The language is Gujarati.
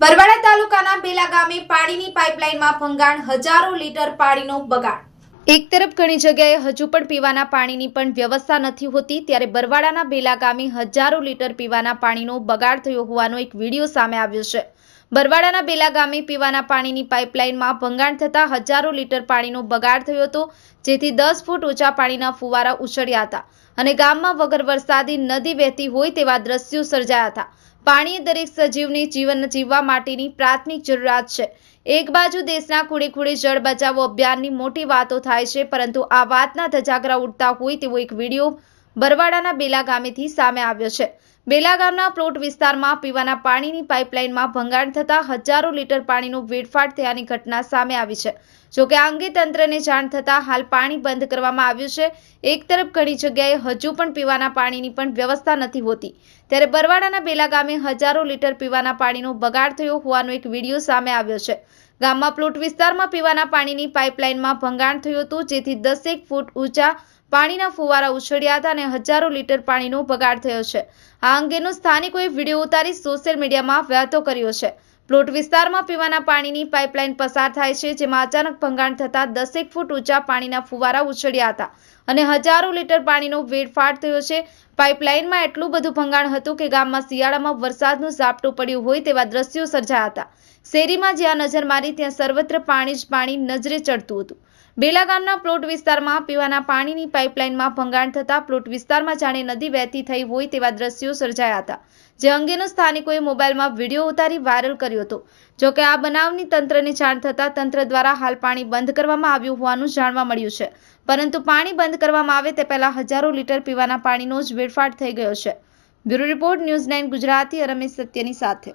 બરવાડા તાલુકાના બેલા ગામે પાણીની પાઇપલાઇનમાં ભંગાણ હજારો લીટર પાણીનો બગાડ. એક તરફ ઘણી જગ્યાએ હજુ પણ પીવાના પાણીની પણ વ્યવસ્થા નથી હોતી, ત્યારે બરવાડાના બેલા ગામે હજારો લીટર પીવાના પાણીનો બગાડ થયો હોવાનો એક વીડિયો સામે આવ્યો છે. બરવાડાના બેલા ગામે પીવાના પાણીની પાઇપલાઇનમાં ભંગાણ થતા હજારો લીટર પાણીનો બગાડ થયો હતો, જેથી દસ ફૂટ ઊંચા પાણીના ફુવારા ઉછળ્યા હતા અને ગામમાં વગર વરસાદી નદી વહેતી હોય તેવા દ્રશ્યો સર્જાયા હતા. પાણી દરેક સજીવની જીવન જીવવા માટેની પ્રાથમિક જરૂરિયાત છે. એક બાજુ દેશના ખૂણે ખૂણે જળ બચાવો અભિયાનની મોટી વાતો થાય છે, પરંતુ આ વાતના ધજાગરા ઉડતા હોય તેવો એક વીડિયો બરવાડાના બેલા ગામેથી સામે આવ્યો છે. બેલા ગામના પ્લોટ વિસ્તારમાં પીવાના પાણીની પાઇપલાઇનમાં ભંગાણ થતા હજારો લીટર પાણીનું વેડફાટ થયાની ઘટના સામે આવી છે. જોકે આ અંગે તંત્રને જાણ થતાં હાલ પાણી બંધ કરવામાં આવ્યું છે. એક તરફ ઘણી જગ્યાએ હજુ પણ પીવાના પાણીની પણ વ્યવસ્થા નથી હોતી. ત્યારે બરવાડાના બેલા ગામે હજારો લીટર પીવાના પાણીનો બગાડ થયો હોવાનો એક વીડિયો સામે આવ્યો છે. ગામમાં પ્લોટ વિસ્તારમાં પીવાના પાણીની પાઇપલાઇનમાં ભંગાણ થયું હતું, જેથી દસેક ફૂટ ઊંચા પાણીના ફુવારા ઉછળ્યા હતા અને હજારો લીટર પાણીનો બગાડ થયો છે. આ અંગેનો સ્થાનિકોએ વીડિયો ઉતારી સોશિયલ મીડિયામાં વ્યાતો કર્યો છે. પ્લોટ વિસ્તારમાં પીવાના પાણીની પાઇપલાઇન પસાર થાય છે, જેમાં અચાનક ભંગાણ થતાં દસેક ફૂટ ઊંચા પાણીના ફુવારા ઉછળ્યા હતા અને હજારો લીટર પાણીનો વેડફાટ થયો છે. પાઇપલાઇનમાં એટલું બધું ભંગાણ હતું કે ગામમાં શિયાળામાં વરસાદનું ઝાપટું પડ્યું હોય તેવા દ્રશ્યો સર્જાયા હતા. શેરીમાં જ્યાં નજર મારી ત્યાં સર્વત્ર પાણી જ પાણી નજરે ચડતું હતું. બેલા ગામના પ્લોટ વિસ્તારમાં પીવાના પાણીની પાઇપલાઇનમાં ભંગાણ થતા પ્લોટ વિસ્તારમાં જાણે નદી વહેતી થઈ હોય તેવા દ્રશ્યો સર્જાયા હતા. જે અંગેનો સ્થાનિકોએ મોબાઈલમાં વીડિયો ઉતારી વાયરલ કર્યો હતો. જોકે આ બનાવની તંત્રને જાણ થતાં તંત્ર દ્વારા હાલ પાણી બંધ કરવામાં આવ્યું હોવાનું જાણવા મળ્યું છે. પરંતુ પાણી બંધ કરવામાં આવે તે પહેલા હજારો લીટર પીવાના પાણીનો જ વેડફાટ થઈ ગયો છે. Bureau report news nine Gujarati Ramesh સત્યની સાથે.